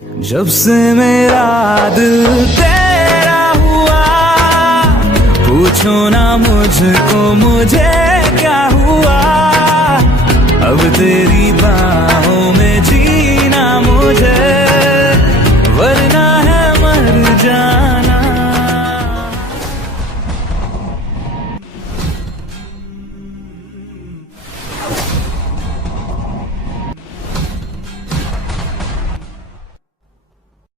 जब से मेरा दिल तेरा हुआ, पूछो ना मुझको मुझे क्या हुआ, अब तेरी बाहों